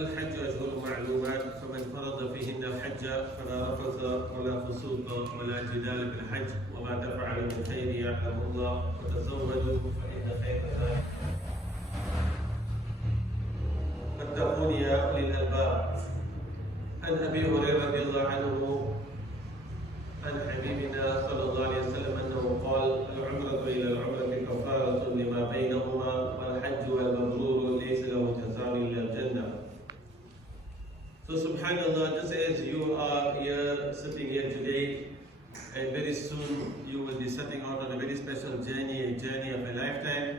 الحج أشهر معلومات فمن فرض فيهن الحج فلا رفث ولا فسوق ولا جدال في الحج وما تفعل من خير يعلم الله وتزودوا فإن خير الزاد فاتقون يا أولي الألباب. عن أبي هريرة رضي الله عنه عن حبيبنا صلى الله عليه وسلم أنه قال: العمرة إلى العمرة كفارة لما بينهما والحج والمبرور ليس له جزاء إلا الجنة. So subhanallah, just as you are here, sitting here today, and very soon you will be setting out on a very special journey, a journey of a lifetime.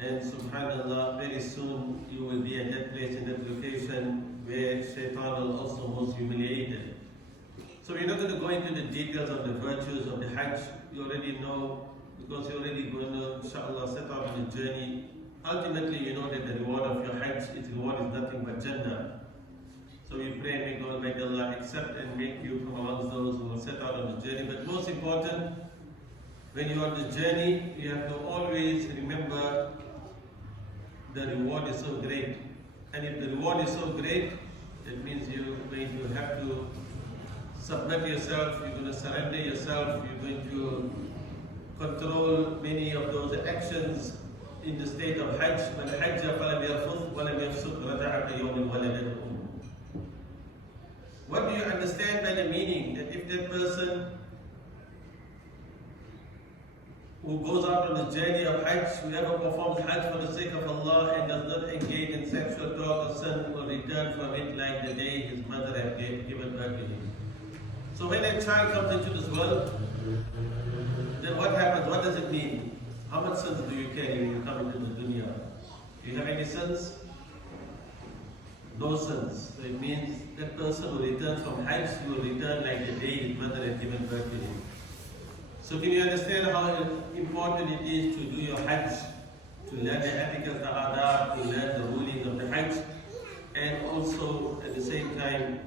And subhanallah, very soon you will be at that place, in that location where shaitan will also most humiliated. So we're not going to go into the details of the virtues of the Hajj. You already know, because you're already going to, inshallah, set out on a journey. Ultimately, you know that the reward of your Hajj, its reward is nothing but Jannah. So we pray, may God, may Allah accept and make you from amongst those who will set out on the journey. But most important, when you're on the journey, you have to always remember the reward is so great. And if the reward is so great, that means you're going to have to submit yourself, you're going to surrender yourself, you're going to control many of those actions in the state of Hajj. من حج فلم يرفث ولم يفسق رجع كيوم ولدته أمه. What do you understand by the meaning? That if that person who goes out on the journey of Hajj, whoever performs Hajj for the sake of Allah and does not engage in sexual talk or sin, will return from it like the day his mother had given birth to him. So when a child comes into this world, then what happens? What does it mean? How much sins do you carry when you come into the dunya? Do you have any sins? No sins. So it means that person who returns from Hajj will return like the day his mother had given birth to him. So can you understand how important it is to do your Hajj, to learn the etiquette, the adab, to learn the rulings of the Hajj, and also at the same time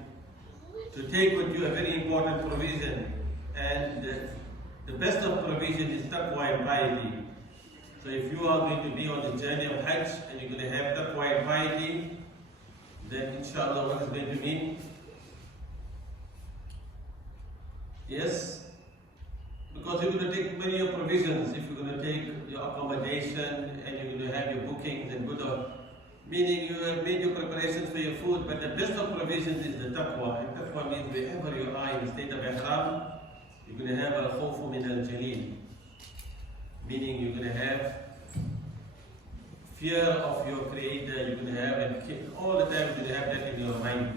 to take with you a very important provision. And the best of provision is taqwa and piety. So if you are going to be on the journey of Hajj and you're going to have taqwa and piety, then inshallah what is going to mean? Yes? Because you're going to take many of provisions. If you're going to take your accommodation and you're going to have your bookings and good on, meaning you have made your preparations for your food, but the best of provisions is the taqwa. And taqwa means wherever you are in the state of ihram, you're going to have a khawfu min al-jaleel. Meaning you're going to have fear of your creator, you're going to have, and all the time you're going to have that in your mind.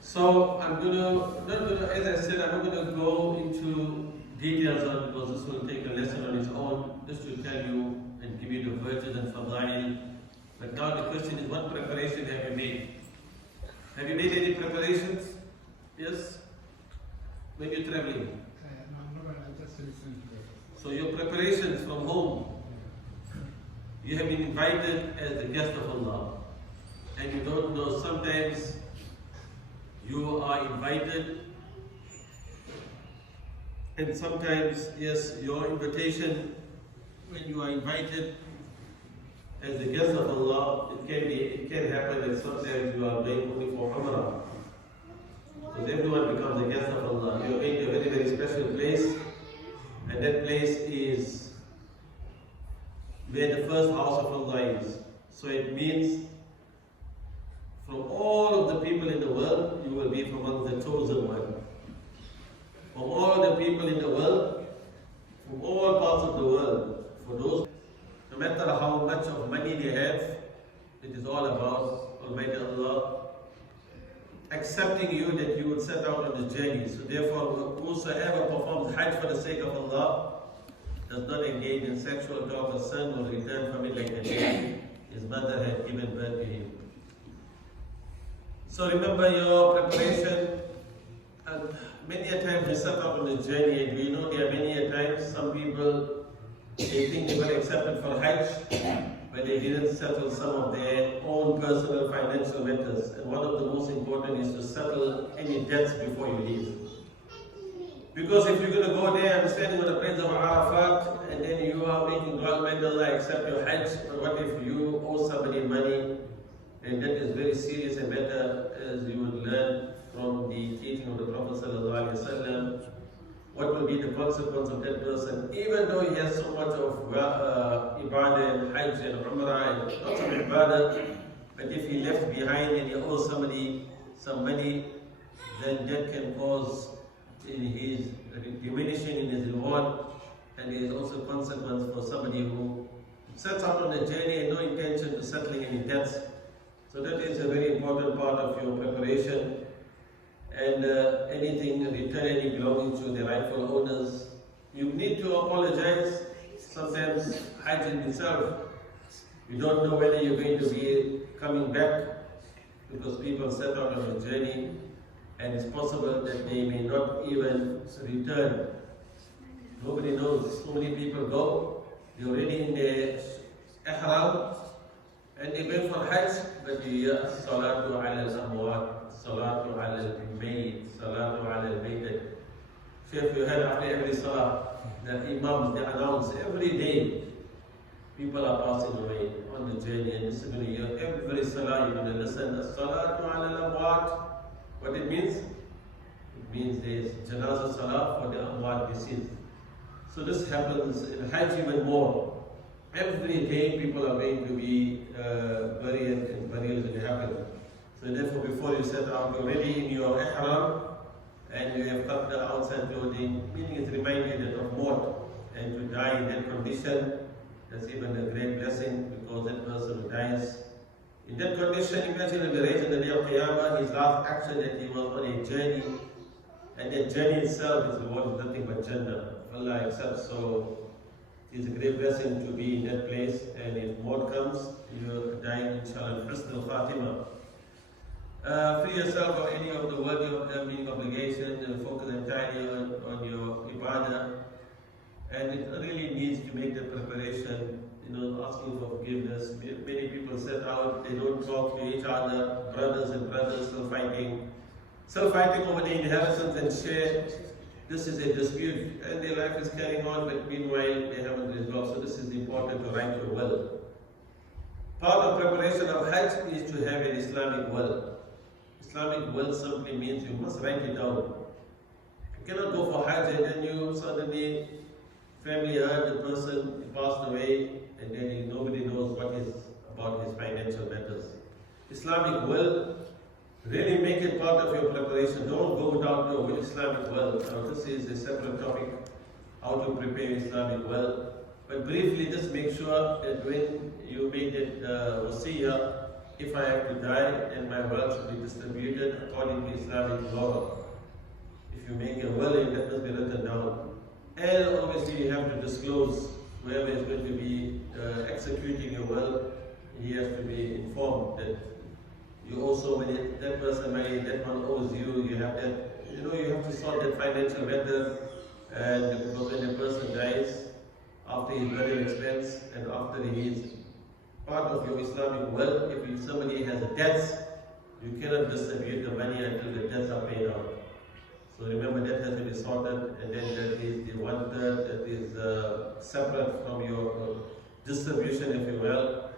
So I'm going to, as I said, I'm not going to go into details on it because this will take a lesson on its own, just to tell you and give you the virtues and fadail. But now the question is, what preparation have you made? Have you made any preparations? Yes? When you're traveling? No, I just listened to it. So your preparations from home, you have been invited as the guest of Allah. And you don't know, sometimes you are invited, and sometimes, yes, your invitation, when you are invited as the guest of Allah, it can happen that sometimes you are going only for Umrah. Because everyone becomes a guest of Allah. You are going to a very, very special place, and that place is where the first house of Allah is. So it means from all of the people in the world, you will be from among the chosen one. From all the people in the world, from all parts of the world, for those, no matter how much of money they have, it is all about Almighty Allah accepting you that you would set out on the journey. So therefore, whosoever performs Hajj for the sake of Allah does not engage in sexual talk or sin will return from it like the day his mother had given birth to him. So remember your preparation. And many a times we set out on the journey, and we know there are many a times some people, they think they were accepted for Hajj, but they didn't settle some of their own personal financial matters. And one of the most important is to settle any debts before you leave. Because if you're going to go there and standing on the plains of Arafat, and then you are making God, may Allah accept your Hajj, but what if you owe somebody money And that is very serious a matter, as you would learn from the teaching of the Prophet ﷺ. What will be the consequence of that person, even though he has so much of ibadah and hajj and umrah and lots of ibadah, but if he left behind and he owes somebody some money, then that can cause in his diminishing in his reward, and there is also consequence for somebody who sets out on a journey and no intention to settling any debts. So that is a very important part of your preparation. And anything, return any belongings to the rightful owners. You need to apologize. Sometimes Hajj in itself, you don't know whether you're going to be coming back, because people set out on a journey and it's possible that they may not even return. Nobody knows. So many people go, they're already in the ihram and they go for Hajj, but you hear Salatu ala al-amwat, Salatu ala al-mayyit, Salatu ala al-mayyit. If you heard after every salah, the imams, they announce every day, people are passing away on the journey, and this is going to hear every salah, you're going to listen, Salatu ala al-amwat. What it means? It means there is janazah salah for the amwat deceased. So this happens in Hajj even more. Every day people are going to be buried and burials will happen. So therefore before you set out, you're already in your ihram and you have cut the outside clothing, meaning it's reminding you of maut, and to die in that condition, that's even a great blessing, because that person who dies in that condition, imagine in the race in the day of Qiyamah, his last action that he was on a journey, and that journey itself is reward is nothing but Jannah. Allah accepts, so it's a great blessing to be in that place, and if maut comes, you're dying inshallah husn al-Fatima. Free yourself of any of the worthy of them being obligation, and focus entirely on your ibadah, and it really needs to make the preparation, asking for forgiveness. Many people set out, they don't talk to each other, brothers and brothers still fighting over the inheritance and share. This is a dispute, and their life is carrying on, but meanwhile they haven't resolved. So this is important to write your will. Part of preparation of Hajj is to have an Islamic will. Islamic will simply means you must write it down. You cannot go for Hajj and then you suddenly, family heard the person passed away, and then nobody knows what is about his financial matters. Islamic will, really make it part of your preparation. Don't go without your Islamic will. Now this is a separate topic, how to prepare Islamic will. But briefly, just make sure that when you make that wasiyah, if I have to die, then my wealth should be distributed according to Islamic law. If you make a will, that must be written down. And obviously you have to disclose whoever is going to be executing your will. He has to be informed that you also, when that person married, that one owes you, you have that, you have to sort that financial matter. And because when a person dies, after his burial expense and after his part of your Islamic wealth, if somebody has debts, you cannot distribute the money until the debts are paid out. So remember, that has to be sorted, and then that is the 1/3 that is separate from your distribution, if you will.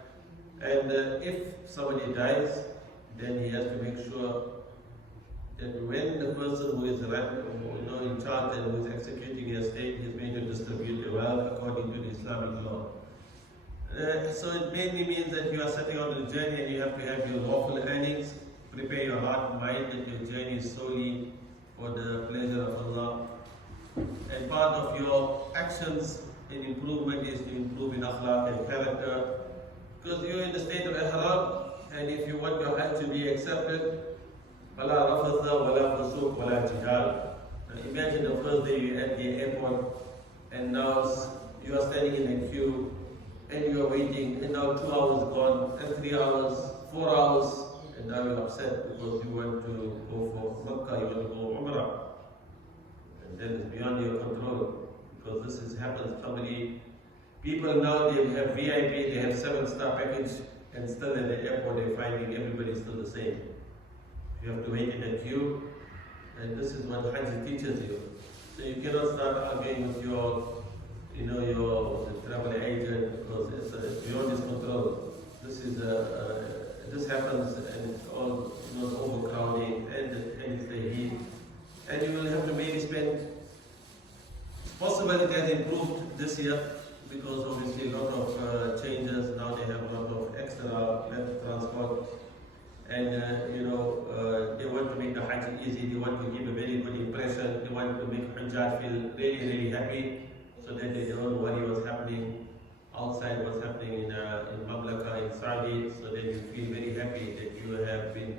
And if somebody dies, then he has to make sure that when the person who is in charge and who is executing his estate is going to distribute the wealth according to the Islamic law. So it mainly means that you are setting out on a journey and you have to have your lawful earnings. Prepare your heart and mind that your journey is solely for the pleasure of Allah. And part of your actions in improvement is to improve in akhlaq and character. Because you're in the state of ihram, and if you want your hajj to be accepted, wala rafatha, wala fusuq, wala jidal. Imagine the first day you're at the airport, and now you are standing in a queue, and you are waiting, and now 2 hours gone, and 3 hours, 4 hours, and now you're upset because you want to go for Makkah, you want to go Umrah. And then it's beyond your control, because this happens. People now, they have VIP, they have 7-star package, and still at the airport they're finding everybody still the same. You have to wait in a queue, and this is what Hajj teaches you. So you cannot start arguing with your travel agent, because it's beyond his control. This is a this happens and all overcrowding and it's the heat. And you will have to maybe spend, it's possible it has improved this year because obviously a lot of changes, now they have a lot of extra land transport. And they want to make the Hajj easy, they want to give a very good impression, they want to make Hajjaj feel really, really happy so that they don't worry what's happening outside, what's happening in Mamlaka, in Saudi, so that you feel very happy that you have been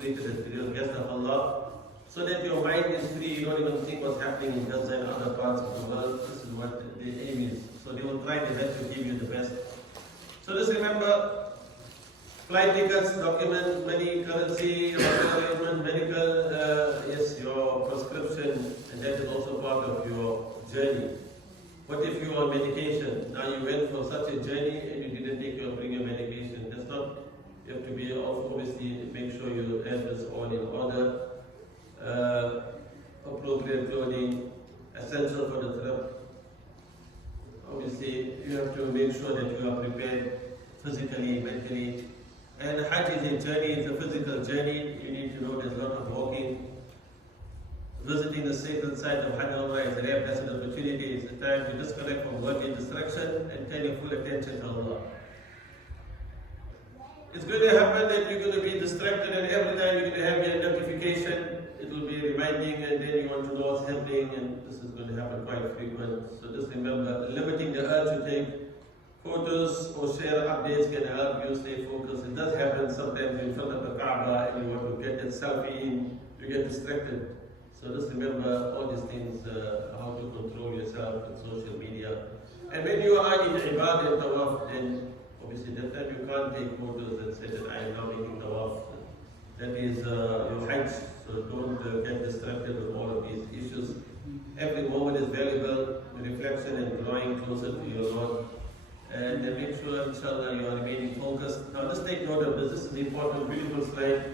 treated as the real guest of Allah, so that your mind is free, you don't even think what's happening in Gaza and other parts of the world. This is what the aim is. So they will try their best to give you the best. So just remember, flight tickets, documents, money, currency, hotel arrangement, medical, yes, your prescription, and that is also part of your journey. What if you are on medication? Now you went for such a journey and you didn't take or bring your medication. That's not, you have to be also obviously make sure you have this all in order. Appropriate clothing, essential for the trip. Obviously, you have to make sure that you are prepared physically, mentally. And Hajj is a journey, it's a physical journey. You need to know there's a lot of walking. Visiting the sacred site of Hajj Umrah is a rare blessed opportunity. It's a time to disconnect from worldly distraction and turn your full attention to Allah. It's going to happen that you're going to be distracted, and every time you're going to have your notification, it will be reminding, and then you want to know what's happening, and this is going to happen quite frequent. So just remember, limiting the urge to take photos or share updates can help you stay focused. It does happen sometimes in front of the Kaaba and you want to get that selfie in, you get distracted. So just remember all these things, how to control yourself in social media. And when you are in Ibadah and Tawaf, then obviously that time you can't take photos and say that I am now making Tawaf. That is your Hajj, so don't get distracted with all of these issues. Every moment is valuable, reflection and drawing closer to your Lord. And make sure, inshallah, you are remaining focused. Now just take note of this. This is the important, beautiful slide.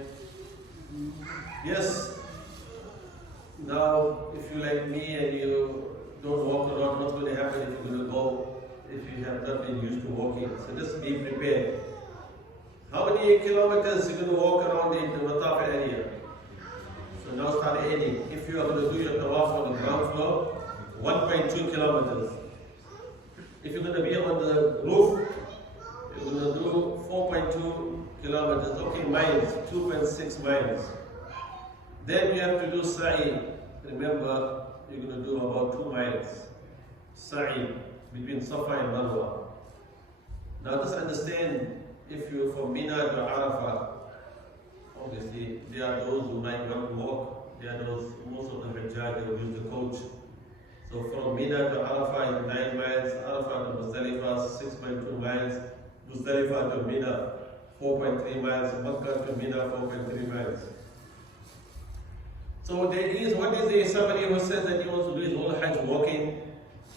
Yes. Now, if you like me and you don't walk around, what's going to happen if you're going to go, if you have not been used to walking? So just be prepared. How many kilometers you're going to walk around in the Mataf area? So now start adding. If you are going to do your tawaf on the ground floor, 1.2 kilometers. If you're going to be on the roof, you're going to do 4.2 kilometers. Okay, miles, 2.6 miles. Then you have to do sa'i. Remember, you're going to do about 2 miles. Sa'i between Safa and Marwa. Now just understand, if you're from Mina to Arafah, obviously there are those who might want to walk. There are those, most of the Hajjaj will use the coach. So from Mina to Arafah is 9 miles, Arafah to Muzdalifah 6.2 miles, Muzdalifah to Mina 4.3 miles, Makkah to Mina 4.3 miles. So there is, what is there somebody who says that he wants to do his whole Hajj walking,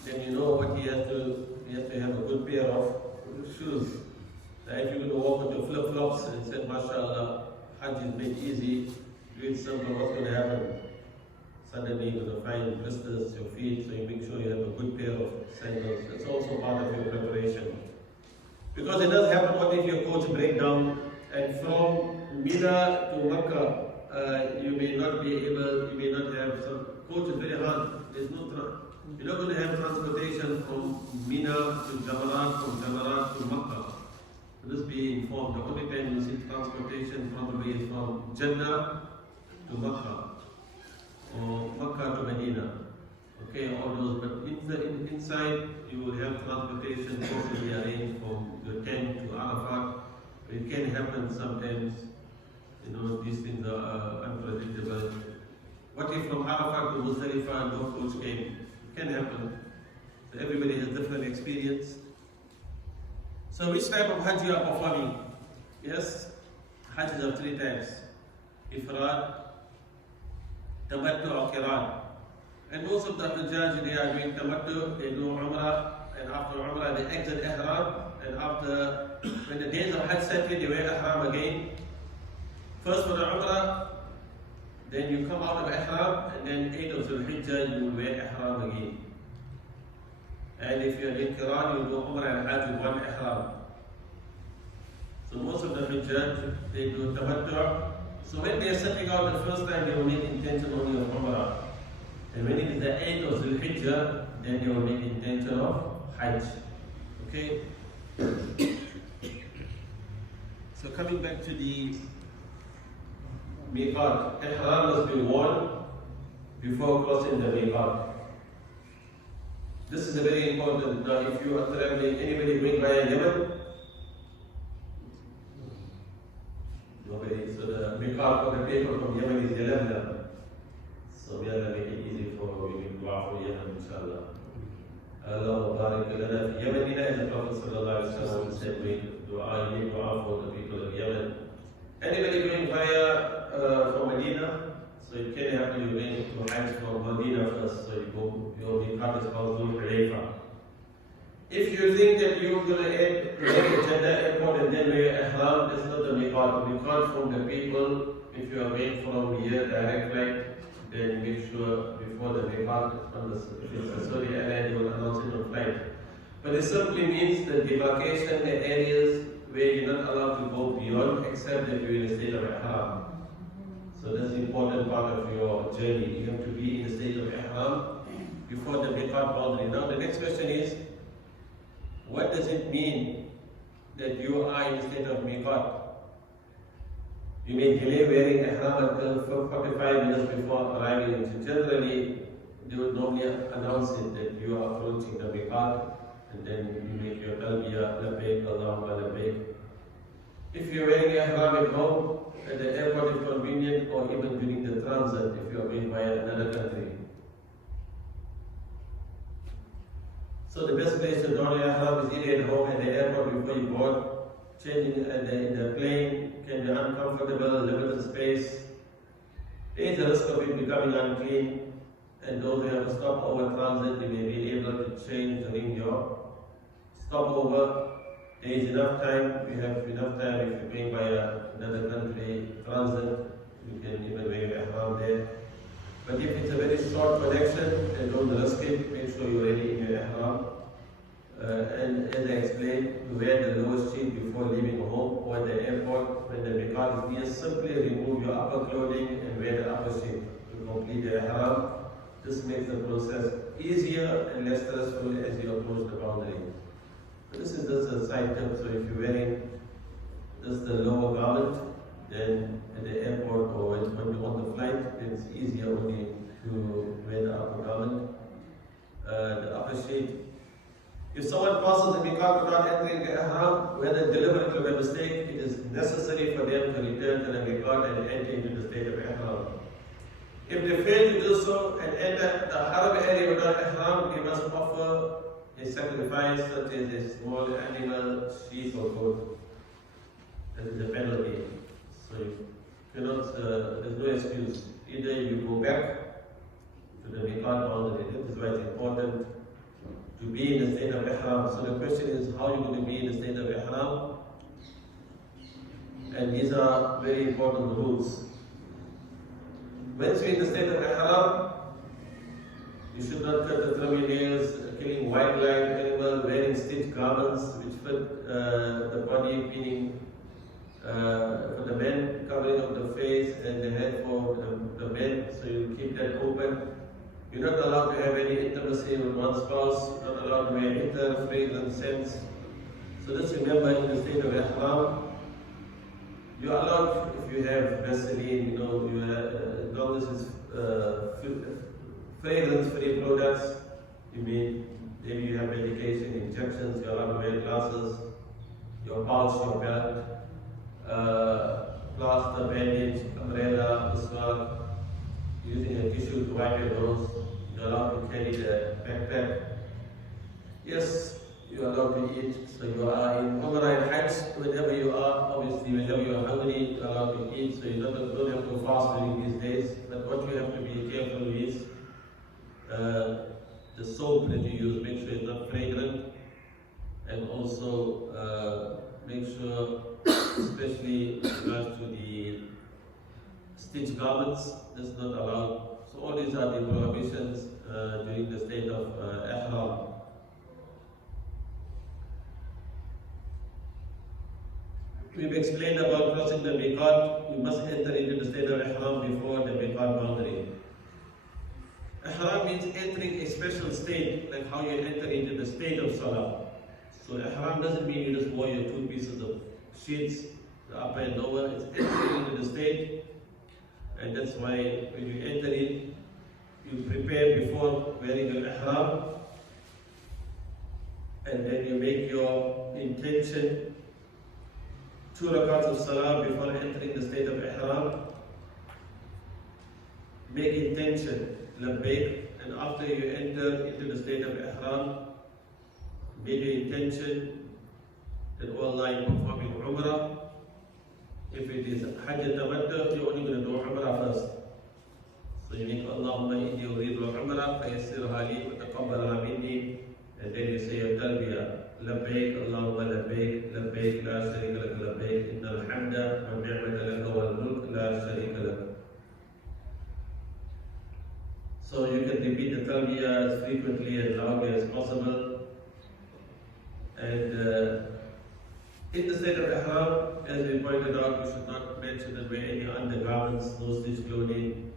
then you know what he has to have a good pair of shoes. If you're going to walk with your flip-flops and say, MashaAllah, Hajj is made easy, do it simple, what's going to happen? Suddenly you're going to find blisters your feet, so you make sure you have a good pair of sandals. That's also part of your preparation. Because it does happen, what if your coach breaks down, and from Mina to Makkah, you may not be able, you may not have some, coach is very hard, there's no, you're not going to have transportation from Mina to Jamarat, from Jamarat to Makkah. So just be informed, the only time you see transportation probably is from Jannah to Makkah, or Makkah to Medina. Okay, all those, but inside you will have transportation possibly arranged from your tent to Arafat. It can happen sometimes. You know, these things are unpredictable. What if from Arafat to Muzdalifah no coach came? It can happen. So everybody has different experience. So which type of Hajj you are performing? Yes, Hajj is of 3 types. Ifrad, Tamattu or Qiran. And most of the Hajjaj, they are doing Tamattu, they do Umrah, and after Umrah they exit Ihram, and after, when the days of Hajj set in, they wear Ihram again. First for the Umrah, then you come out of Ihram, and then 8 of Dhul Hijjah, you will wear Ihram again. And if you are in Qiran, you will do Umrah and Hajj with 1 Ihram. So most of the Hujjaj, they do tamattu'. So when they are setting out the first time, they will make intention only of Umrah. And when it is the 8th of Zulhijjah, then they will make intention of Hajj. Okay? So coming back to the miqat, ihram must be worn before crossing the miqat. This is a very important. Now, if you are traveling, anybody going via Yemen? Nobody. So the miqat for the people from Yemen is Yalamlam. So we are make it easy for we dua for Yemen, inshallah. Allah barik lana fi Yemenina, as the Prophet sallallahu alaihi wasallam said, make dua, make dua for the people of Yemen. Anybody going via from Medina? So you can have to be going to Hajj from Medina first. So you go, your miqat is called Dhul Hulayfa. If you think that you're going to head to Jeddah airport and then wear ihram, that's not the miqat. Miqat from the people. If you are going from here direct flight, then make sure before the miqat, if it's a Saudi airline, they will announce it on flight. But it simply means the demarcation, the areas where you're not allowed to go beyond, except that you're in a state of ihram. So that's an important part of your journey. You have to be in a state of ihram before the miqat boundary. Now the next question is, what does it mean that you are in a state of miqat? You may delay wearing ihram until 45 minutes before arriving. So generally, they would normally announce it that you are approaching the miqat, and then you make your talbiyah, labbaik, Allahumma labbaik. If you're wearing ihram at home, at the airport is convenient, or even during the transit if you are going via another country. So the best place to don ihram is either at home at the airport before you board. Changing in the plane can be uncomfortable, limited space. There is a risk of it becoming unclean, and those who have a stopover transit, you may be able to change during your stopover. There is enough time, you have enough time if you're going by another country transit, you can even wear ihram there. But if it's a very short connection, then don't risk it, make sure you're ready in your ihram. And as I explained, you wear the lowest sheet before leaving home or at the airport. When the miqat is near, simply remove your upper clothing and wear the upper sheet to complete the ihram. This makes the process easier and less stressful as you approach the boundary. This is just a side tip. So if you're wearing just the lower garment, then at the airport or when you're on the flight, then it's easier only to wear the upper garment. The upper sheet. If someone passes the miqat without entering the ihram, whether deliberately or by mistake, it is necessary for them to return to the miqat and enter into the state of ihram. If they fail to do so and enter the haram area without ihram, they must offer a sacrifice such as a small animal, sheep or goat. That is a penalty. So you cannot, there's no excuse. Either you go back to the miqat boundary. That is why it's important to be in the state of ihram. So the question is, how are you going to be in the state of ihram? And these are very important rules. Once you're in the state of ihram, you should not cut the toenails, killing wildlife, animal, wearing stitched garments which fit the body, meaning for the men, covering of the face and the head for the men, so you keep that open. You're not allowed to have any intimacy with one spouse, you're not allowed to wear litter, fragrant scents. So just remember, in the state of ihram, you're allowed, if you have Vaseline, you know, as long as it's fragrance-free products, maybe you have medication, injections, you're allowed to wear glasses, your pouch, your belt, plaster, bandage, umbrella, uswak, using a tissue to wipe your nose, you're allowed to carry the backpack. Yes, you're allowed to eat, so you are in Umrah and Hajj, whenever you are, obviously whenever you are hungry, you're allowed to eat, so you don't have to fast during these days. But what you have to be careful is the soap that you use, make sure it's not fragrant, and also make sure, especially with regards to the stitched garments, that's not allowed. So all these are the prohibitions during the state of ihram. We've explained about crossing the miqat. We must enter into the state of ihram before the miqat boundary. Ihram means entering a special state, like how you enter into the state of salah. So ihram doesn't mean you just wore your two pieces of sheets, the upper and lower. It's entering into the state, and that's why when you enter in, you prepare before wearing your ihram, and then you make your intention, 2 rakats of salah before entering the state of ihram. Make intention, labbaik, and after you enter into the state of ihram, make your intention that, oh Allah, you're performing umrah. If it is Hajj Tamattu, you're only going to do umrah first. So you make Allahumma inni uridu al-umrah, fayassirha li wa taqabbalha minni, and then you say your talbiyah. لبيك اللهم لبيك لبيك لا شريك لك لبيك إن الحمد والنعمة لك والملك لا شريك لك. So you can repeat the talbiyah as frequently and loudly as possible. And in the state of ihram, as we pointed out, you should not mention and wear any undergarments, no stitched clothing.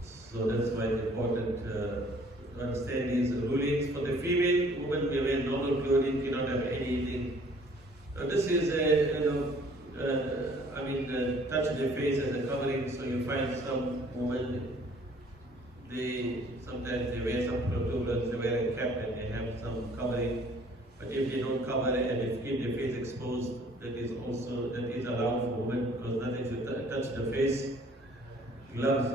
So that's why it's important to understand these rulings. For the female, women may wear normal clothing, cannot have anything. This is touch their face as a covering. So you find some women, sometimes they wear some protuberance, they wear a cap and they have some covering. But if they don't cover it and if keep their face exposed, that is allowed for women, because nothing should touch the face. Gloves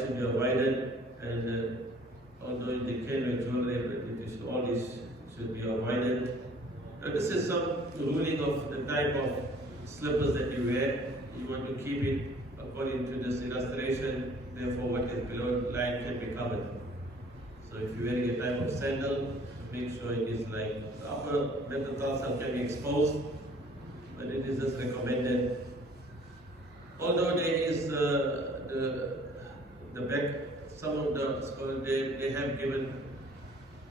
should be avoided, and although they can wear jewelry, but all this should be avoided. Now this is some ruling of the type of slippers that you wear. You want to keep it according to this illustration, therefore what is below the line can be covered. So if you're wearing a type of sandal, make sure it is like the upper metatarsal can be exposed, but it is just recommended. Although there is the back, some of the scholars they have given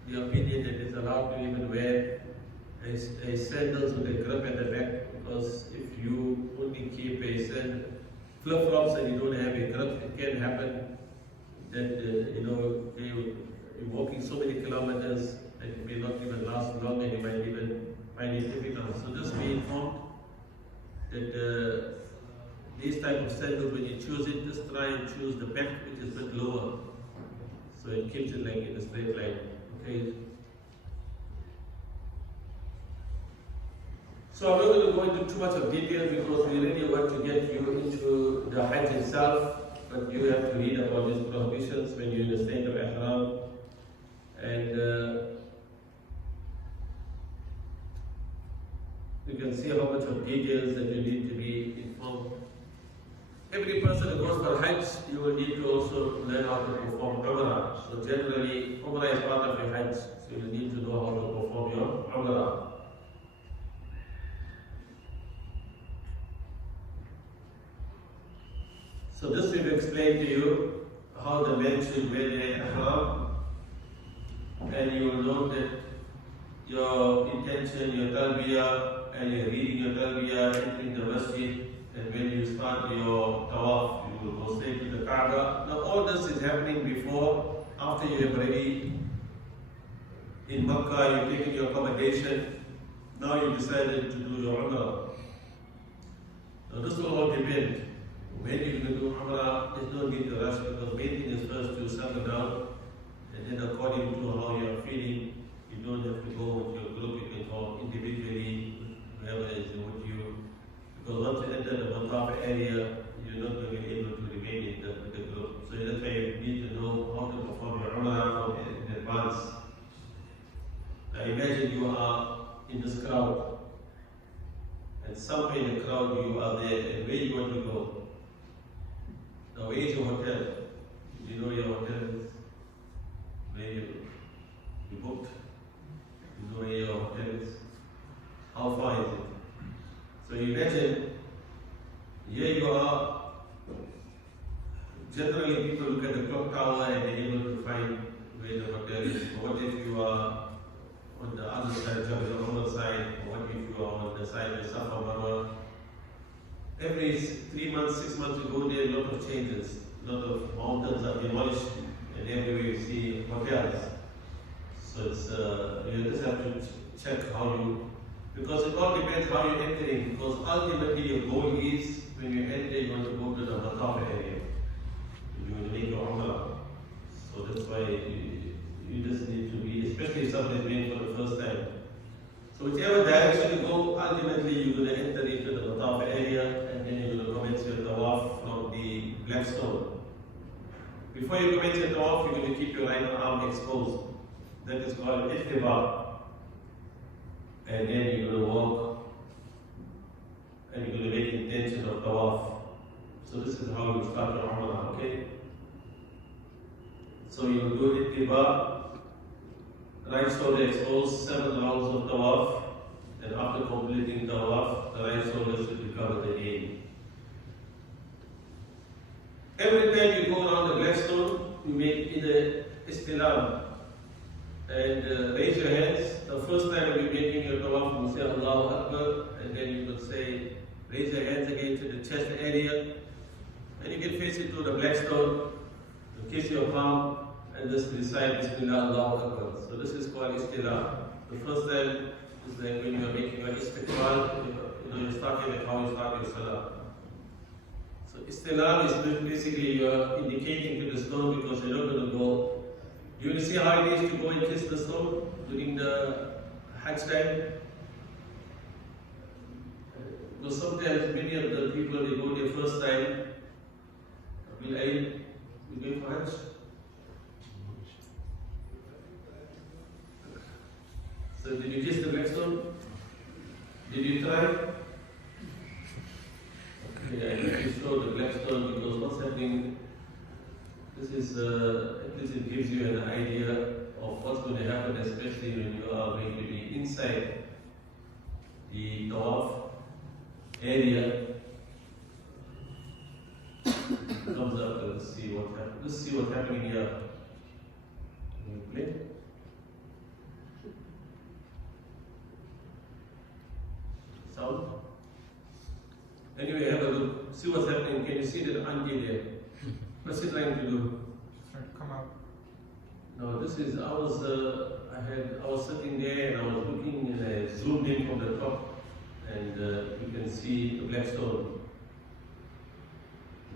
the opinion that it's allowed to even wear a sandals with a grip at the back, because if you only keep a flip-flops and you don't have a grip, it can happen that you're walking so many kilometers and it may not even last long and you might even find it difficult. So just be informed that these type of sandals, when you choose it, just try and choose the back which is a bit lower, so it keeps it like in a straight line. Okay. So I'm not going to go into too much of detail because we really want to get you into the Hajj itself, but you have to read about these prohibitions when you're in the state of ihram, and you can see how much of details that you need to be informed. Every person who goes for Hajj, you will need to also learn how to perform Umrah. So generally, Umrah is part of your Hajj, so you need to know how to perform your Umrah. So this we've explained to you how the men should wear their ihram, and you will note that your intention, your talbiyah, and you're reading your talbiyah, entering the masjid, and when you start your tawaf, you will go straight to the Kaaba. Now all this is happening before, after you have already in Makkah, you've taken your accommodation, now you decided to do your Umrah. Now this will all depend. When you're going to do Umrah, there's no need to rush, because main thing is first to settle down, and then according to how you're feeling, you don't have to go with your group, you can go individually, whoever is with you. Because once you enter the Mataf area, you're not going to be able to remain in the group. So that's why you need to know how to perform your Umrah in advance. Now imagine you are in this crowd, and somewhere in the crowd you are there, and where you want to go? Now where is your hotel? Do you know your hotel is? Where you booked? You know where your hotel is? How far is it? So you imagine, here you are. Generally people look at the clock tower and they're able to find where the hotel is. But what if you are on the other side, Jabal Umrah side, or what if you are on the side of Safa Marwa. Every 3 months, 6 months you go there, a lot of changes. A lot of mountains are demolished, and everywhere you see hotels. So it's, you just have to check how you, because it all depends how you're entering, because ultimately your goal is, when you enter, you want to go to the Mataf area. You want to make your Umrah. So that's why you just need to be, especially if something is doing for the first time. So whichever direction you go, ultimately you're going to enter into the Mataf area, and then you're going to commence your tawaf from the black stone. Before you commence your tawaf, you're going to keep your right arm exposed. That is called ihtibar. And then you're going to walk, and you're going to make intention of tawaf. So this is how you start your Umrah, okay? So you will do ihtibar, right shoulder exposed, 7 rounds of tawaf, and after completing tawaf, the right shoulder should be covered again. Every time you go around the black stone, you make either istilam and raise your hands. The first time when you're making your tawaf, you say Allahu Akbar, and then you will say, raise your hands again to the chest area, and you can face it to the black stone, you kiss your palm, and just recite Bismillah Allahu Akbar. So this is called istilam. The first time is like when you are making your istiqbal, you're starting like how you start your salah. So istilam is basically you are indicating to the stone because you're not going to go. You will see how it is to go and kiss the stone during the Hajj time. Because sometimes many of the people, they go their first time. Will I be going for Hajj? So did you kiss the black stone? Did you try? Okay, I need to show the black stone because what's happening, this is, at least it gives you an idea of what's going to happen, especially when you are going to be inside the tawaf area. It comes up, let's see what happens. Let's see what's happening here. Can you play? Sound? Anyway, have a look. See what's happening. Can you see that auntie there? What's he trying to do? Trying to come out. No, this is, I was sitting there and I was looking and I zoomed in from the top and you can see the black stone.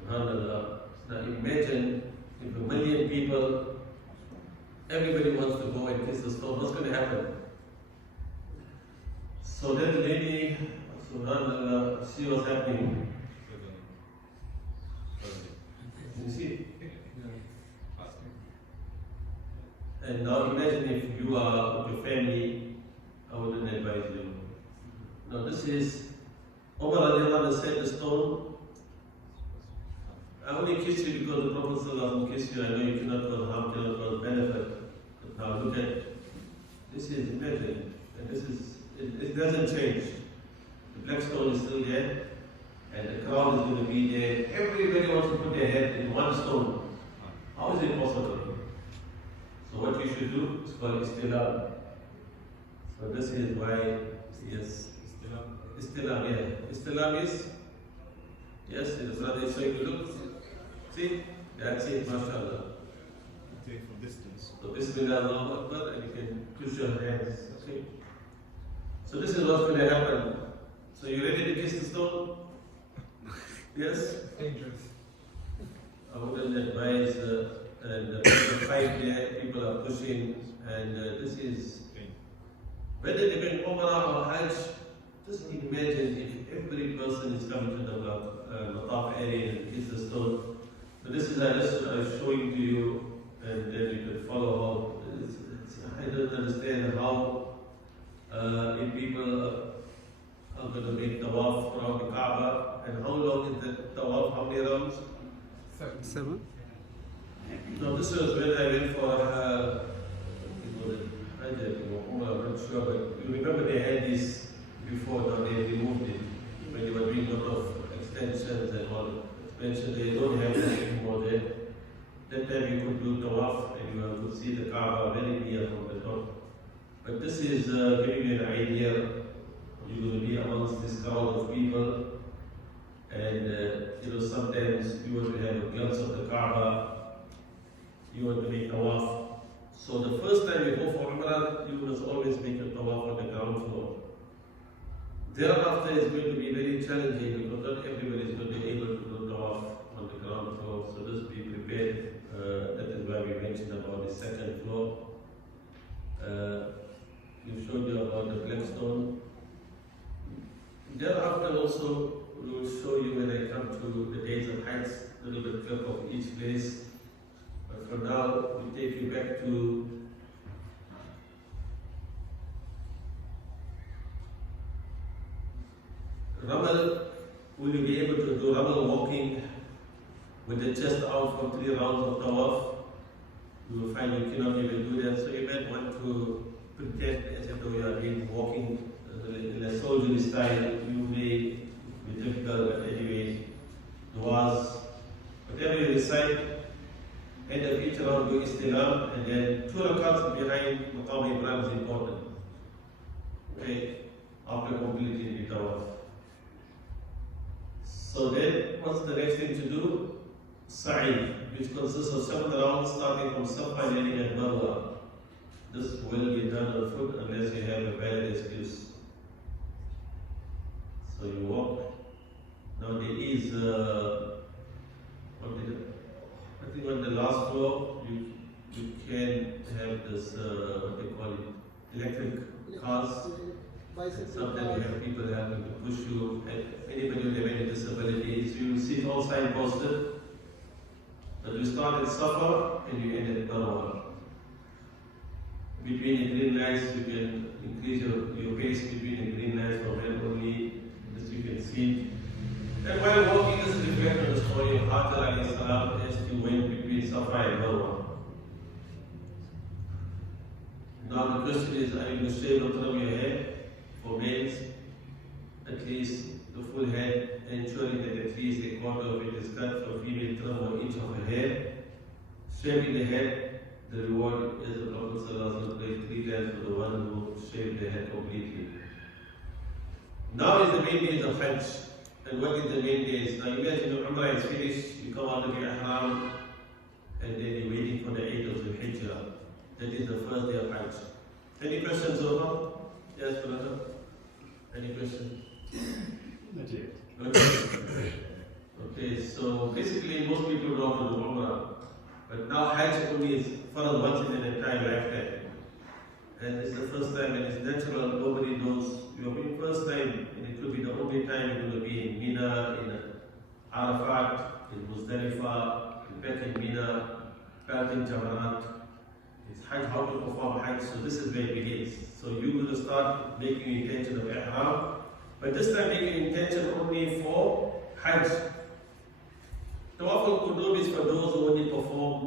SubhanAllah. Now imagine if 1 million people, everybody wants to go and kiss the stone, what's going to happen? So that lady, SubhanAllah, see what's happening. You see? And now imagine if you are with your family, I wouldn't advise you. Now this is, Umar radiallahu anhu said the stone, I only kiss you because the Prophet ﷺ kissed you. I know you cannot cause harm, cannot cause benefit. But now look at, this is, imagine, and this is, it doesn't change. The black stone is still there, and the crowd is going to be there. Everybody wants to put their head in one stone. How is it possible? So what you should do is called istilam. So this is why, yes, istilam, yeah. Istilam is, yes, it is rather so you look. See, that's it, mashallah. Take from distance. So Bismillah Allahu Akbar, and you can push your hands. Okay. So this is what's going to happen. So you ready to kiss the stone? Yes? Dangerous. I wouldn't advise, and people fight there, people are pushing, and this is, whether they can Umrah or Hajj, just imagine if every person is coming to the Mataf area and kiss the stone. So this is, I'm showing to you, and then you can follow how, I don't understand how if people are going to make tawaf around the Kaaba, and how long is the tawaf, how many rounds? 7. No, this was when I went for I'm not sure, but you remember they had this before, now they removed it. When they were doing a lot of extensions and all, expansion, they don't have that anymore there. That time you could do tawaf and you could see the Kaaba very near from the top. But this is giving you an idea. You're going to be amongst this crowd of people, and sometimes you want to have a glimpse of the Kaaba, you want to make tawaf. So the first time you go for Umrah, you must always make a tawaf on the ground floor. Thereafter is going to be very challenging because not everybody is going to be able to do tawaf on the ground floor. So just be prepared. That is why we mentioned about the second floor. We showed you about the black stone. Thereafter also we will show you when I come to the days of Hajj, a little bit clip of each place. But for now, we take you back to Ramal. Will you be able to do Ramal walking with the chest out for 3 rounds of tawaf? You will find you cannot even do that, so you might want to pretend as if though you are walking in a soldierly style. You may be difficult, but anyway, du'as, whatever you recite, end of each round do istilam, and then 2 rakats behind Maqam Ibrahim is important. Okay, after completing the tawaf. So then, what's the next thing to do? Sa'i, which consists of 7 rounds starting from Safa and ending at Marwa. This will be done on foot unless you have a valid excuse. So you walk. Now there is, I think on the last floor, you can have this, what they call it, electric cars. Sometimes you have people having to push you. Anybody with any disabilities, you will see it all signposted. But you start at Safa and you end at Marwa. Between the green lights, you can increase your pace between the green lights for men only, as you can see. And while walking, this reflects on the story of Hajj alayhi salam as he went between Safa and Marwa. Now the question is, are you going to shave the top of your head? For males, at least the full head, ensuring that at least a quarter of it is cut. For female, trim 1 inch of her hair. Shaving the head, the reward is the Prophet ﷺ placed 3 times for the one who shaved the head completely. Now is the main days of Hajj. And what is the main days? Now imagine your Umrah is finished, you come out of your Ihram, and then you're waiting for the 8th of the Hijjah. That is the first day of Hajj. Any questions so far? Yes, brother? Any questions? Not yet. Okay. Okay, so basically most people know how to do Umrah. But now Hajj only is farad once in an entire lifetime. And it's the first time and it's natural, nobody knows. Your first time, and it could be the only time you're going to be in Mina, in Arafat, in Muzdalifah, back in Mina, back in Jamarat. It's Hajj, how to perform Hajj, so this is where it begins. So you're going to start making intention of Ihram, but this time making intention only for Hajj. Tawaf al-Qudum is for those who only perform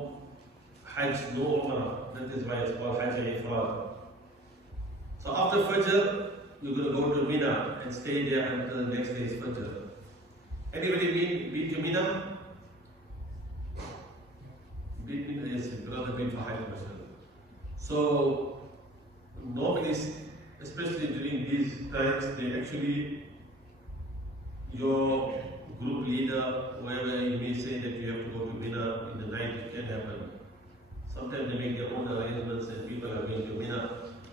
Hajj, no Umrah. That is why it's called Hajj al-Ifrad. So after Fajr, we're going to go to Mina and stay there until the next day's Fajr. Anybody been to Mina? Been to Mina? Yes, brother been for Hajj. So normally, especially during these times, they actually, your group leader, whoever you may say that you have to go to Mina in the night, it can happen. Sometimes they make their own arrangements and people are going to Mina.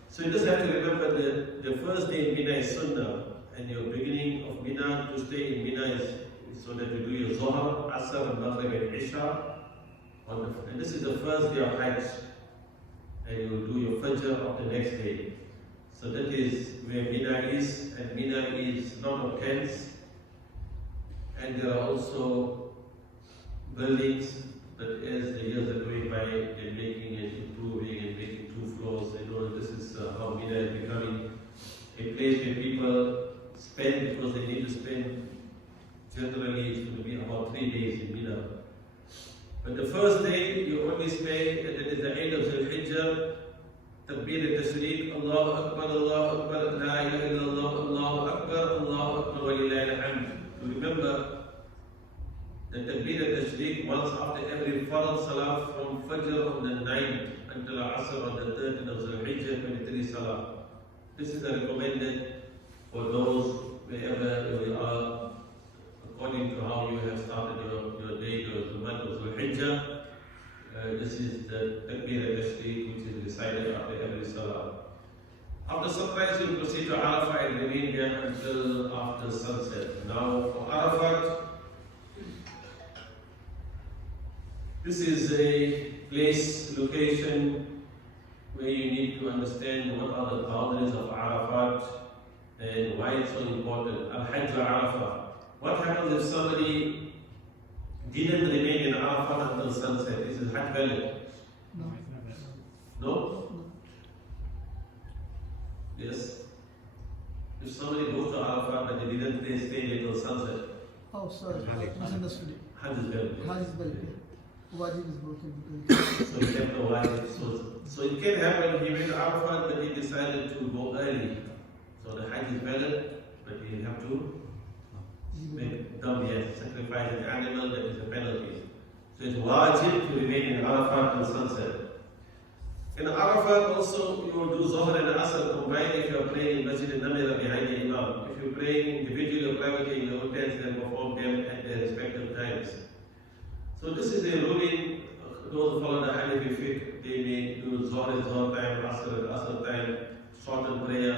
So you just have to remember that the first day in Mina is Sunnah, and your beginning of Mina, to stay in Mina is so that you do your Zohar, Asr, Maghrib and Isha. And this is the first day of Hajj. And you will do your Fajr of the next day. So that is where Mina is, and Mina is not of tents. And there are also buildings that as the years are going by, they're making and improving and making 2 floors. You know, this is how Mina is becoming a place where people spend, because they need to spend, generally it's going to be about 3 days in Mina. But the first day you only stay, and that is the 8th of the Hijjah, Takbir al-Tashriq, Allahu Akbar, Allahu Akbar, La ilaha illallah, Allahu Akbar, Allahu Akbar, wa lillahi alhamd. To remember The Takbir al-Tashriq once after every Farad Salah from Fajr on the 9th until Asr on the 13th of Zulhijjah 23 Salah. This is the recommended for those wherever you are, according to how you have started your day, the month of Zulhijjah. This is the Takbir al-Tashriq which is recited after every Salah. After sunrise, you proceed to Arafat and remain there until after sunset. Now, for Arafat, this is a place, location where you need to understand what are the boundaries of Arafat and why it's so important. Al-Hajj Arafat. What happens if somebody didn't remain in Arafat until sunset? Is his Hajj valid? No. No? Yes. If somebody goes to Arafat but they didn't stay until sunset, Oh, sorry. Misunderstood. Hajj is valid. Hajj is valid. Wajib is broken because So he kept the wajib. So it can happen, he went to Arafat but he decided to go early. So the Hajj is valid, but he have to make dam, yes, sacrifice an animal, that is a penalty. So it's wajib to remain in Arafat till sunset. In Arafat also you will do Zohar and Asr combined if you are praying in Masjid al-Namira behind the Imam. If you pray individually or privately in your own tents, then perform them at their respective times. So this is a ruling. Those who follow the Hanafi fiqh, they may do Zohar at Zohar time, Asr at Asr time, shorten prayer.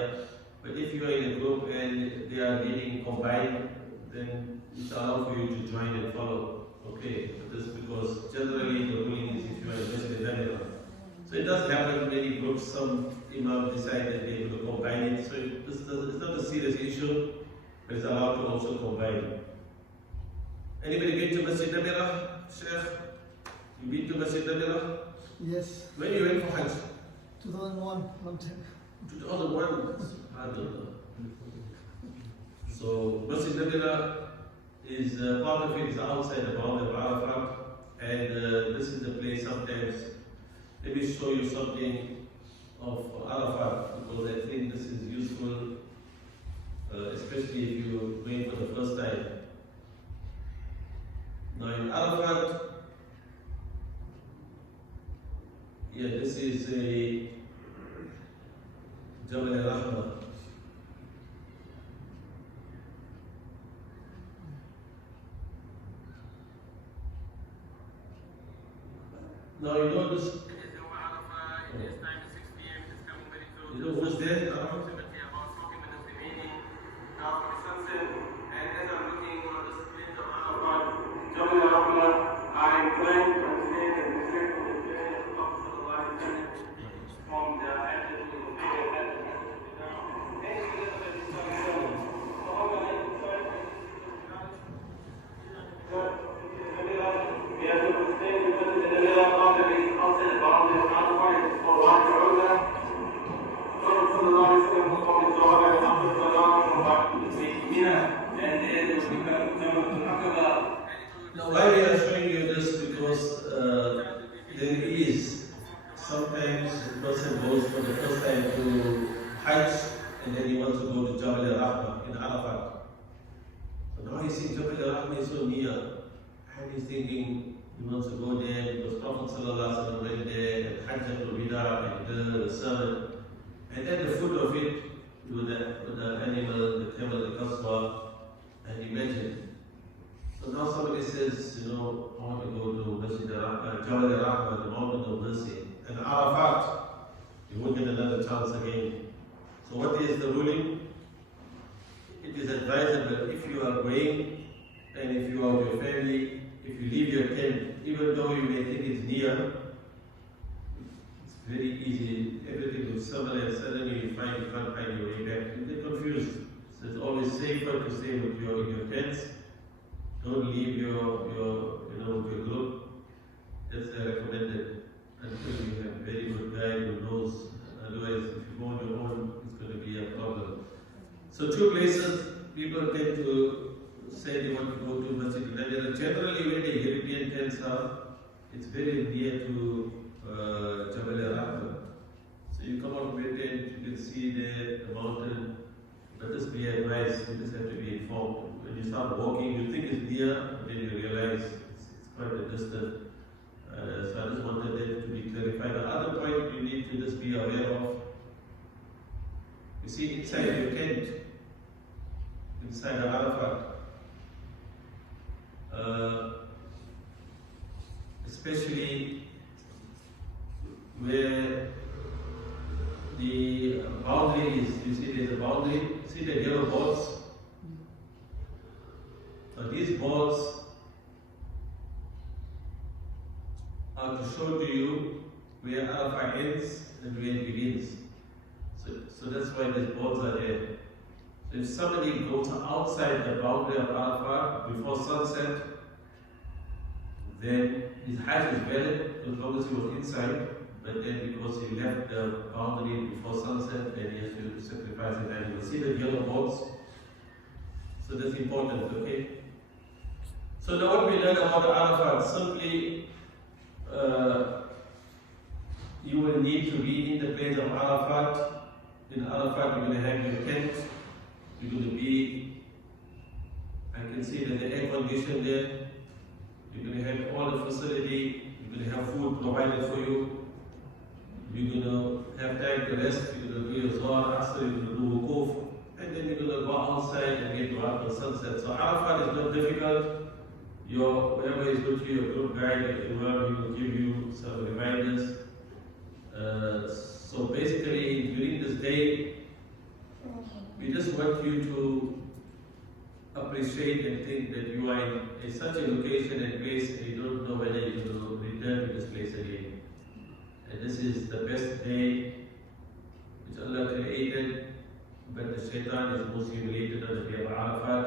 But if you are in a group and they are reading combined, then it's allowed for you to join and follow. Okay, this is because generally the ruling is if you are in Masjid al-Namira. So it does happen in many groups. Some imams decide that they will combine it. So it's not a serious issue, but it's allowed to also combine. Anybody been to Masjid Namira, Sheikh? You been to Masjid Namira? yes, When you went for Hajj? 2001, long time. 2001. I don't know. So Masjid Namira is part of it is outside the boundary of Arafat, and this is the place sometimes. Let me show you something of Arafat because I think this is useful, especially if you're going for the first time. Now in Arafat, yeah, this is a Jabal al-Rahmah. Now you know this. You know who's there? Now, why we are showing you this? Because there is sometimes the person goes for the first time to Hajj and then he wants to go to Jabal al-Rahmah in Arafat. So now he's seeing Jabal al-Rahmah is so near and he's thinking he wants to go there because Prophet ﷺ went there and Hajjatul Wida and the sermon. And then the foot of it with the animal, the camel, the kaswa, and imagine. So now somebody says, you know, I want to go to Masjid Jabal al-Rahmah, the mountain of mercy. And Arafat, you won't get another chance again. So what is the ruling? It is advisable if you are going and if you are with your family, if you leave your tent, even though you may think it's near, it's very easy. Everything will similar and suddenly you can't find your way back. You get confused. So it's always safer to stay with your tents. Don't leave your group. That's recommended until you have a very good guide who knows. Otherwise, if you go on your own, it's going to be a problem. So two places people tend to say they want to go to Masjid al-Namira. Generally, where the European tents are, it's very near to Jabal al-Rahmah. So you come out of your tent, you can see the mountain. But just be advised, you just have to be informed. when you start walking, you think it's near, but then you realize it's quite a distance. So I just wanted that to be clarified. The other point you need to just be aware of, you see inside your tent, inside the Arafat, especially where the boundary is, you see there's a boundary, see the yellow boards? So these boards are to show to you where Arafat ends and where it begins. So that's why these boards are there. So if somebody goes outside the boundary of Arafat before sunset, then his Hajj is valid as long as he was inside, but then because he left the boundary before sunset, then he has to sacrifice an animal. See the yellow boards? So that's important, okay? So now what we learn about Arafat, simply you will need to be in the place of Arafat. In Arafat you're going to have your tent, you're going to be, I can see that the air conditioned there, you're going to have all the facility, you're going to have food provided for you, you're going to have time to rest, you're going to do your Zohar, Asr, you're going to do Wukuf, and then you're going to go outside and get to after sunset. So Arafat is not difficult. Whoever is with you, your group guide, your imam, he will give you some reminders. So basically, during this day, we just want you to appreciate and think that you are in such a location and place and you don't know whether you will return to this place again. And this is the best day which Allah created, but the shaitan is most humiliated on the day of Arafat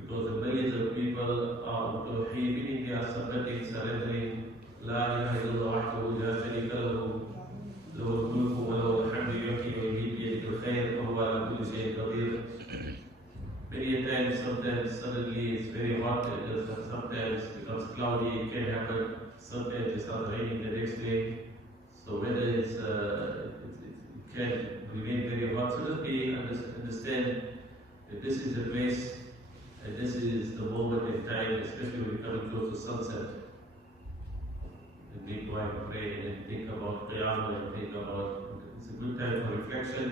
because the millions of people are Tawheed, meaning they are submitting, surrendering, La ilaha illallah wahdahu la sharika lahu, lahu al-mulku wa lahu al-hamdu yuhyi wa yumiitu biyadihi al-khayr wa huwa ala kulli shay'in qadir. Many a times, sometimes suddenly it's very hot, and sometimes it becomes cloudy, it can happen. Sometimes it starts raining the next day. So whether it can remain very hot, so just understand that this is the place and this is the moment in time, especially when we're coming close to sunset. And make dua and pray and think about Qiyam and think about, it's a good time for reflection.